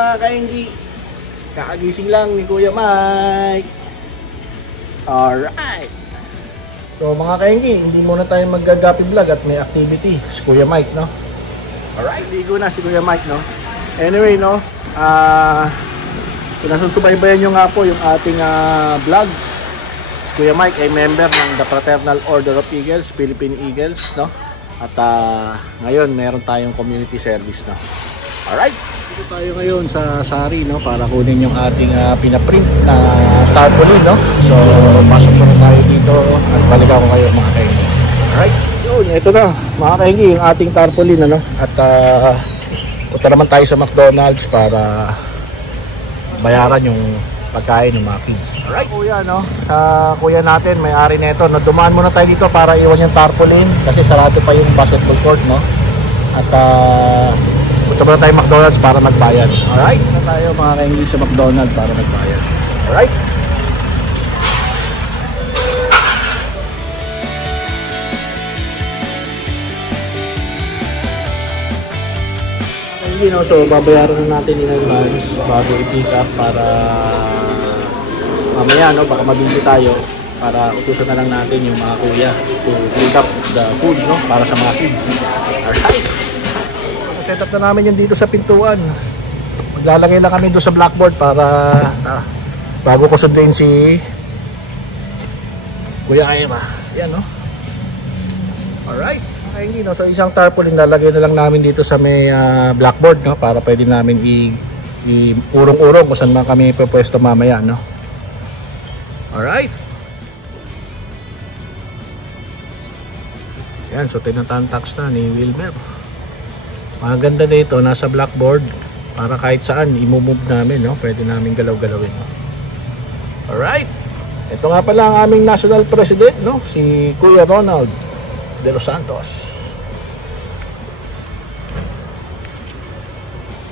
mga kaenggi. Kakagising lang ni Kuya Mike. Alright. So mga kaenggi, hindi muna tayo mag-gapi vlog at may activity si Kuya Mike, no? Alright, ligo na si Kuya Mike, no? Anyway, no? Kung nasusubaybayan nyo nga po yung ating vlog, si Kuya Mike ay member ng the Fraternal Order of Eagles, Philippine Eagles, no? At ngayon meron tayong community service, no? Alright, dito tayo ngayon sa Sari, no? Para kunin yung ating pinaprint na tarpaulin, no? So pasok na tayo dito at balikan ko kayo mga kaenggi. Alright, yun, ito na mga kaenggi yung ating tarpaulin, ano? At punta naman tayo sa McDonald's para bayaran yung pagkain ng mga kids. Alright, kuya, no? Kuya natin, may-ari nito, no? Dumaan muna tayo dito para iwan yung tarpaulin kasi sarado pa yung basketball court, no? At punta muna tayo McDonald's para magbayad. Alright, punta tayo mga kaenggi sa McDonald's para magbayad. Alright. You know, so babayaran na natin in advance bago i-pick up para mamaya, no, baka mabisi tayo para utusan na lang natin yung mga kuya to pick up the food, no, para sa mga kids. Alright, so set up na namin yan dito sa pintuan. Maglalagay lang kami doon sa blackboard para bago ko sunduin si Kuya Ira. Yan, no. Alright, kaenggi, no? So isang tarpaulin lalagay na lang namin dito sa may blackboard, no? Para pwede namin i-urong-urong kung saan man kami pwesto mamaya, no? Alright. Yan, so tinatantaks na ni Wilmer. Maganda dito, nasa blackboard para kahit saan i-move namin, no? Pwede namin galaw-galawin, no? Alright. Ito nga pala ang aming national president, no? Si Kuya Ronald De Los Santos.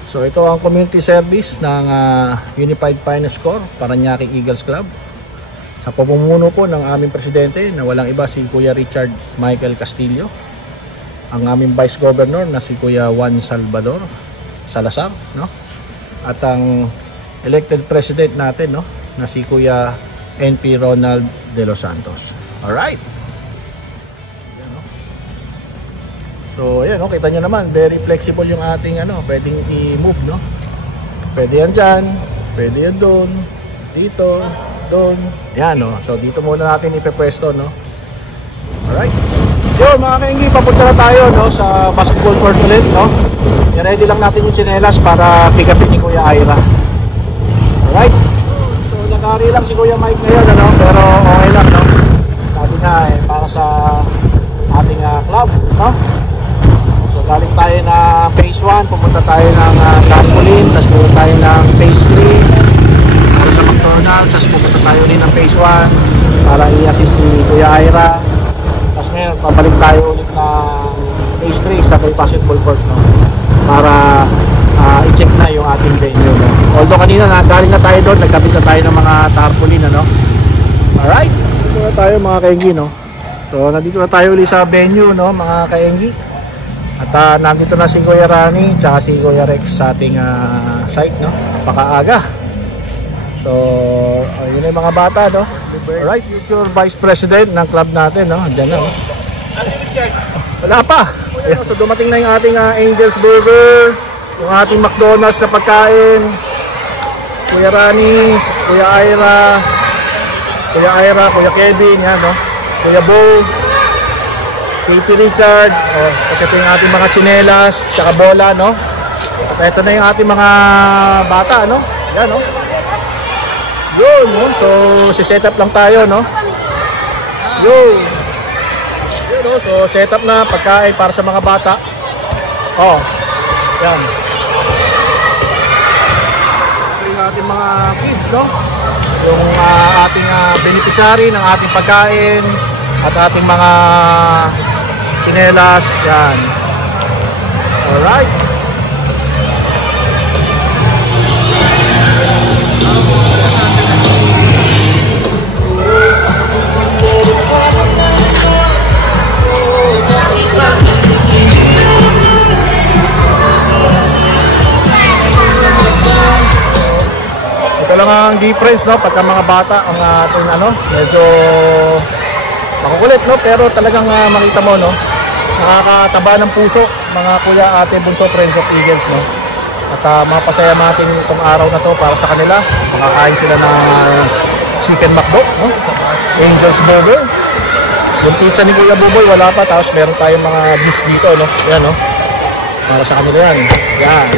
So ito ang community service ng Unified Finance Corps Parañaque Eagles Club sa pamumuno po ng aming presidente na walang iba si Kuya Richard Michael Castillo, ang aming vice governor na si Kuya Juan Salvador Salazar, no? At ang elected president natin, no, na si Kuya NP Ronald De Los Santos. Alright. So ayan, no, kita nyo naman, very flexible yung ating pwedeng i-move, no? Pwede yan dyan, pwede yan doon, dito, doon. Yan, no? So dito muna natin ipepwesto, no? Alright. Yo, mga kaenggi, papunta na tayo, no, sa basketball court ulit, no? I-ready lang natin yung tsinelas para pick upin ni Kuya Ira. Alright. So nag-ari lang si Kuya Mike ngayon, ano? Pero okay lang, no? Sabi nga, para sa ating club, no? So galing tayo na phase 1, pumunta tayo ng trampoline, tapos pumunta tayo ng phase 3 para sa McDonald's, tapos pumunta tayo rin ng phase 1 para i-assist si Kuya Ira. Tapos ngayon, pabalik tayo ulit ng phase 3 sa may basketball court, no? Para i-check na yung ating venue, no? Although kanina galing na tayo doon, nagkabit na tayo ng mga tarpaulin, ano? Alright, dito na tayo mga kaenggi, no? So nandito na tayo ulit sa venue, no, mga kaenggi. At nandito na si Kuya Rani tsaka si Kuya Rex sa ating site, no? Napakaaga. So yun yung mga bata, no? Alright, future vice president ng club natin, no? Diyan na, no? Wala pa. Ayan, so dumating na yung ating Angels Burger, yung ating McDonald's na pagkain. Kuya Rani, Kuya Ira, Kuya Kevin, yan, no? Kuya Bo, KP Richard, kasi ito yung ating mga tsinelas, tsaka bola, no? At ito na yung ating mga bata, no? Yan, no? Yun, no? So, si-set up lang tayo, no? Yun. Yun, no? So, set up na pagkain para sa mga bata. Oh, yan. Ito yung ating mga kids, no? Yung ating beneficiary ng ating pagkain at ating mga tsinelas, yan. Alright. lang ang difference, no? Pagka mga bata ang ating ano, medyo makukulit, no? Pero talagang makita mo, no? Nakakataba ng puso, mga kuya, ate, bunso, friends of Eagles, no? At mapasaya natin itong araw na to para sa kanila. Makakain sila ng chicken McDo, no? Angel's Burger. Yung pizza ni Kuya Buboy, wala pa. Tapos meron tayong mga juice dito, no? Yan, no? Para sa kanila yan. Yan.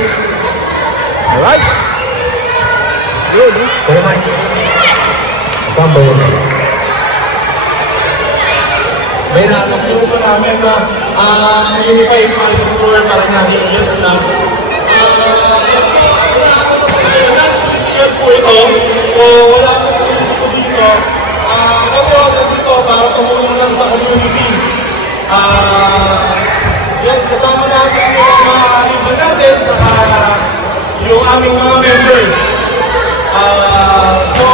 Alright. Good, no? Pero Mike, saan ba yun? May nalang po namin na mag-unify yung mga explorer para natin ulit sila. Yan po ito. So, wala po dito. Ako nandito para tumulong lang sa community. Yan, kasama natin yung mga leader natin saka yung aming mga members. So,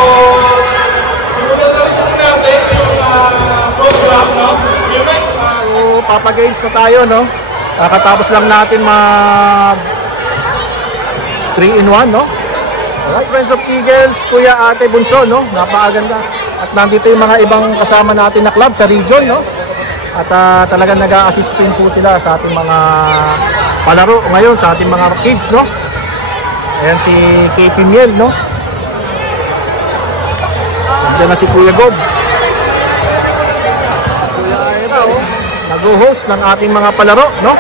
simulan na rin natin yung program, no? So, papag-age na tayo, no? Kakatapos lang natin mag 3-in-1, no? Alright, friends of Eagles, kuya, ate, bunso, no? Napakaganda. At nandito yung mga ibang kasama natin na club sa region, no? At talagang nag-a-assist din po sila sa ating mga palaro ngayon, sa ating mga kids, no? Ayan si KP Miel, no? Nandiyan na si Kuya Gob. Kuya Aira, oh. Nag-host ng ating mga palaro, no?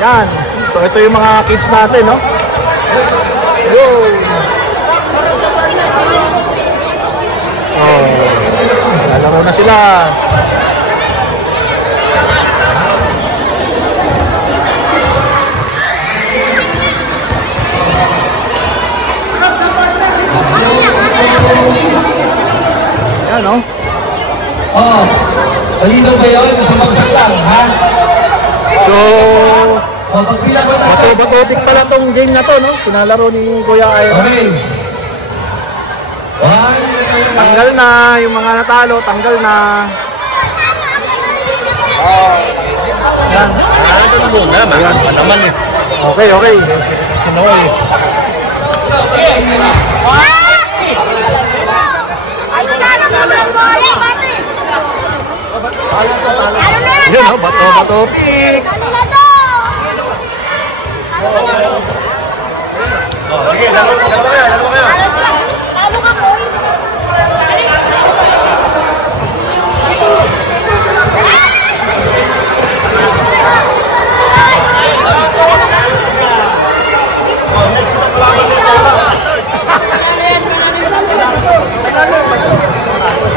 Yan. So ito yung mga kids natin, no? Yo! Oh, lalaro na sila. Yan, no? Oo. Malinaw ba yun? Kasi magsak lang, ha? So, Pagbilang ko na. bato-batotik pala tong game na to, no? Pinalaro ni Kuya Aira. Okay. Tanggal na yung mga natalo, tanggal na. Yan. Ito na muna, naman eh. Okay, okay. Sanoy. Yun, no? Bato-batotik. Sige, dalawa kayo.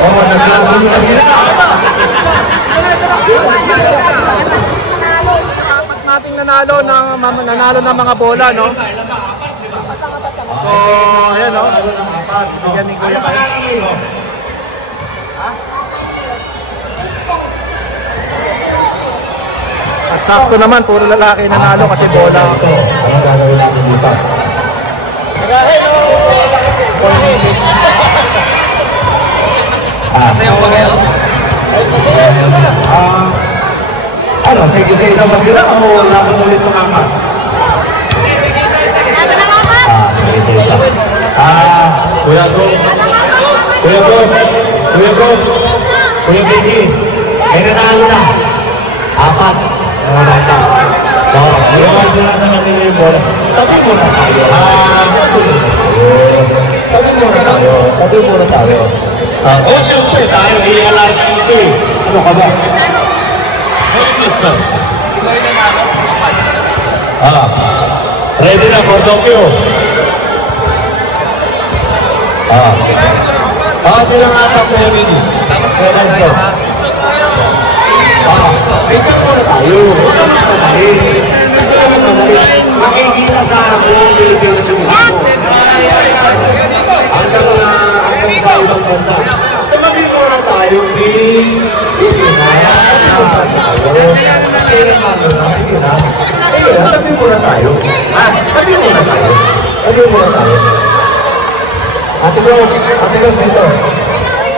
Oh, naglalaro na sila. Dapat nating nanalo ng mga bola, no? So, ayan, no? Bigyan ni Kuya Aira. At sakto naman, puro lalaki nanalo kasi bola. Ito, ano gagawin natin dito? Sayaw ba kayo? Ano, may isa-isa ba sila o laban ulit ng apat? May isa-isa. Kuya Go. Kuya Go. Kuya Go. Kuya Gigi. May nanalo na. Apat. Iwan nyo lang sa kanila yung bola. Tabi muna tayo. Gusto mo. Tabi muna tayo. Tabi muna tayo. Siyempre tayo. I-alarm ito eh. Ano ka ba? Ready na for Tokyo. Silang apat na yung mini. Let's go. Picture muna tayo. Huwag ka magmadali. Huwag ka magmadali. Makikita sa buong Pilipinas yung lahat mo. Hanggang sa ibang bansa. Tumabi muna tayo, please. Sige na. Tabi muna tayo. Sige na. Sige na. Tabi muna tayo. Tabi muna tayo. Tabi muna tayo. Ate Bro dito.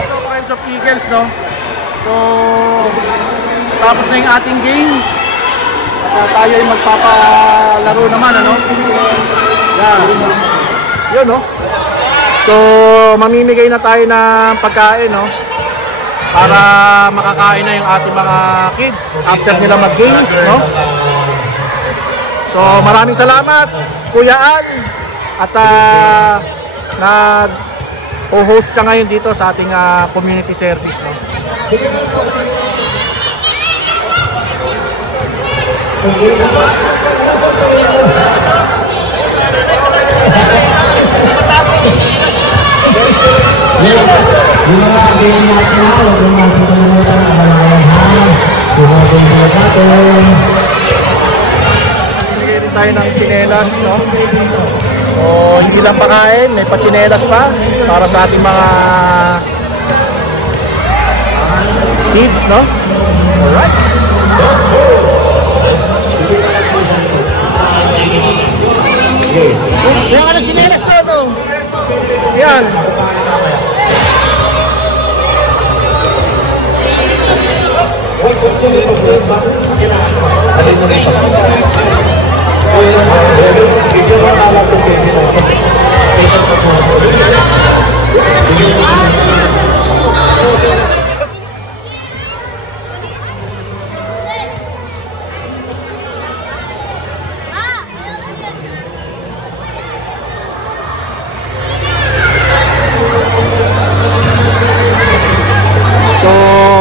So, friends of Eagles, no? So, tapos na yung ating games. At tayo ay magpapalaro naman, ano? Yan. Yun, no? So, mamimigay na tayo ng pagkain, no? Para makakain na yung ating mga kids after nila mag-games, no? So, maraming salamat, Kuya Al. At nag-host siya ngayon dito sa ating community service, no? Bigay rin tayo ng tsinelas, no? So, hindi lang pakain, may patsinelas pa para sa ating mga kids, no? Alright. Yan ka ng tsinelas to, no? Yan.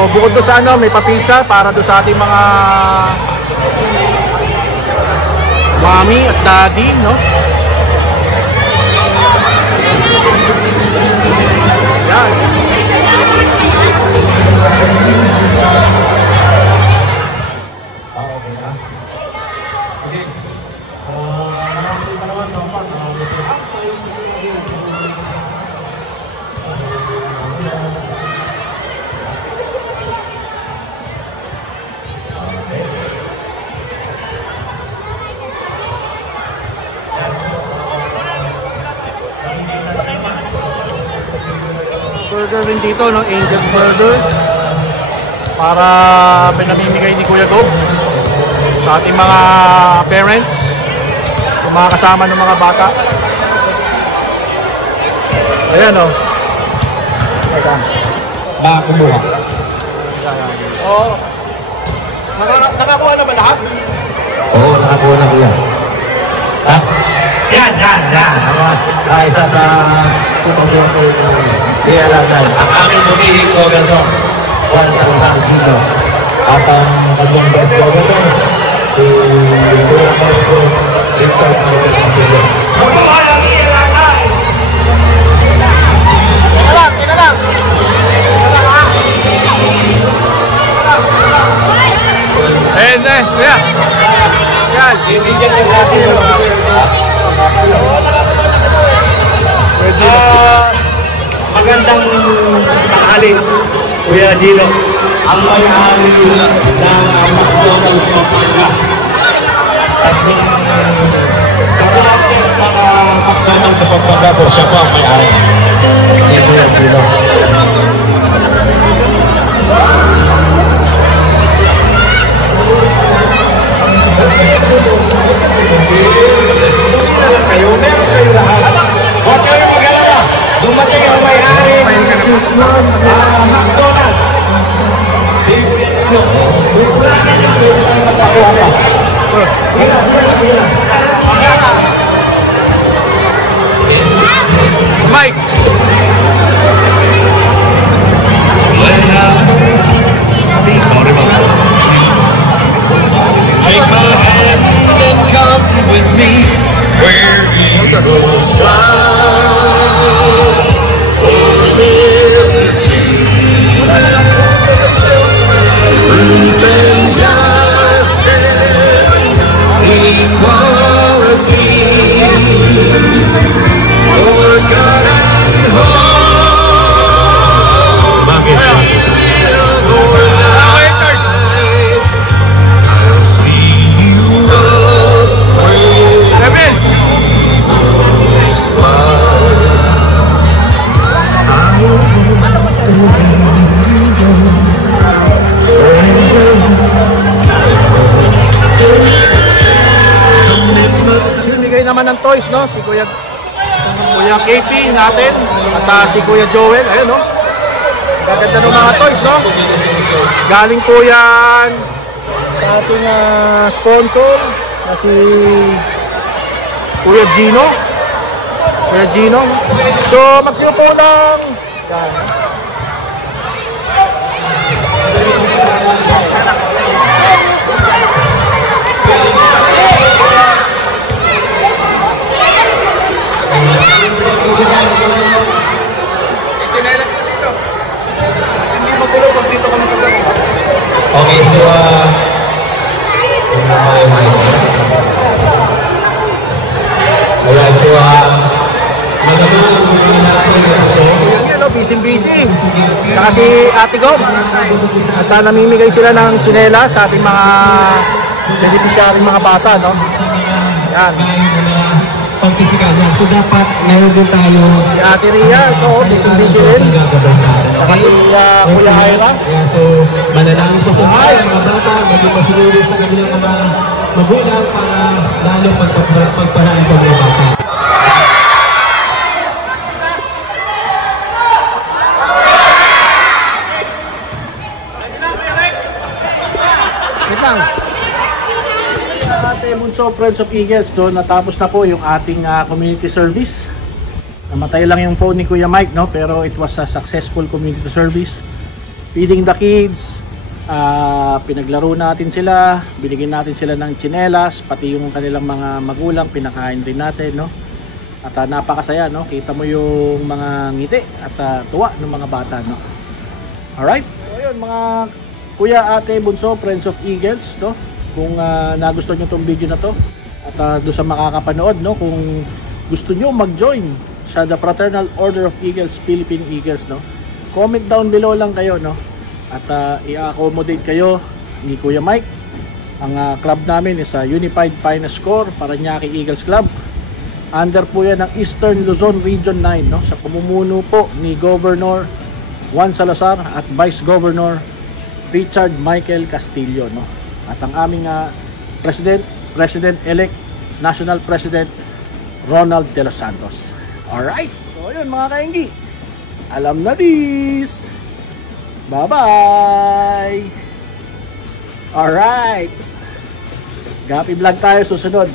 Bukod doon sa may papizza para doon sa ating mga mommy at daddy, no? Yan. Okay na? Okay. Burger rin dito, no? Angel's Burger para pinamimigay ni Kuya Gob sa ating mga parents, yung mga kasama ng mga bata. Ayan, no? Teka. Baka kumuha. Oo. Nakakuha na ba lahat? Oo, nakakuha na ko yan. Ha? Yan. Isa sa tutulungan ko yung dialagan. Ang aming bumihing ko gano'n. Juan Salazar Gino. At ang kanyang best ko gano'n. Si Kuya Maestro Victor Maricasilo. Kumuha lang ialagan! Teka lang! Yan. Ibigyan ng natin yung magandang tanghali, Kuya Gino. Ang may-ari ng McDonald's Pampanga. Katulad ng mga McDonald's sa Pampanga po, siya po ang may-ari. Ni Kuya Gino. Sila lang kayo, meron kayo lahat. Huwag kayo mag-alala. Dumating ang may-ari ng McDonald's. Si Kuya Gino. May kulangan niya, pwede tayo magpakuha pa. Sige na. Mike! Sorry about that. Take my hand and come with me where eagles fly for liberty, truth and justice, equality, for God and home. Bakit? Live or die. I'll see you up where Kevin! eagles Bigay naman ng toys, no? Si Kuya Kuya KP natin at si Kuya Joel. Ayun, no? Gaganda ng mga toys, no? Galing po yan sa ating sponsor na si Kuya Gino. Kuya Gino. So, magsiupo lang. Yan. Okay, so ayan, so busy. Tsaka si Ate Gob. At namimigay sila ng tsinelas sa ating mga beneficiary mga bata, no? Yan. Pagkisikan niya. So dapat meron din tayo. Si Ate Ria, ito, busy rin. Tsaka si Kuya Ira. So manalangin po sa mga bata, maging masinuri sa kanilang mga magulang para lalo pagparaan po mga bata. So Friends of Eagles, so natapos na po yung ating community service. Namatay lang yung phone ni Kuya Mike, no? Pero it was a successful community service. Feeding the kids, pinaglaro natin sila, binigyan natin sila ng tsinelas, pati yung kanilang mga magulang pinakain rin natin, no? At napakasaya, no? Kita mo yung mga ngiti at tuwa ng mga bata, no? Alright, so yun mga Kuya, Ate, Bunso, Friends of Eagles, no? Kung nagustuhan nyo itong video na to at doon sa makakapanood, no, kung gusto nyo mag-join sa The Fraternal Order of Eagles, Philippine Eagles, no, comment down below lang kayo, no, at i-accommodate kayo ni Kuya Mike. Ang club namin is Unified Finest Corps Parañaque Eagles Club. Under po yan ng Eastern Luzon Region 9, no, sa pamumuno po ni Governor Juan Salazar at Vice Governor Richard Michael Castillo, no. At ang aming President-elect, National President Ronald De Los Santos. Alright, so yun mga kainggi, alam na this. Bye-bye. Alright, Gapi Vlog tayo susunod.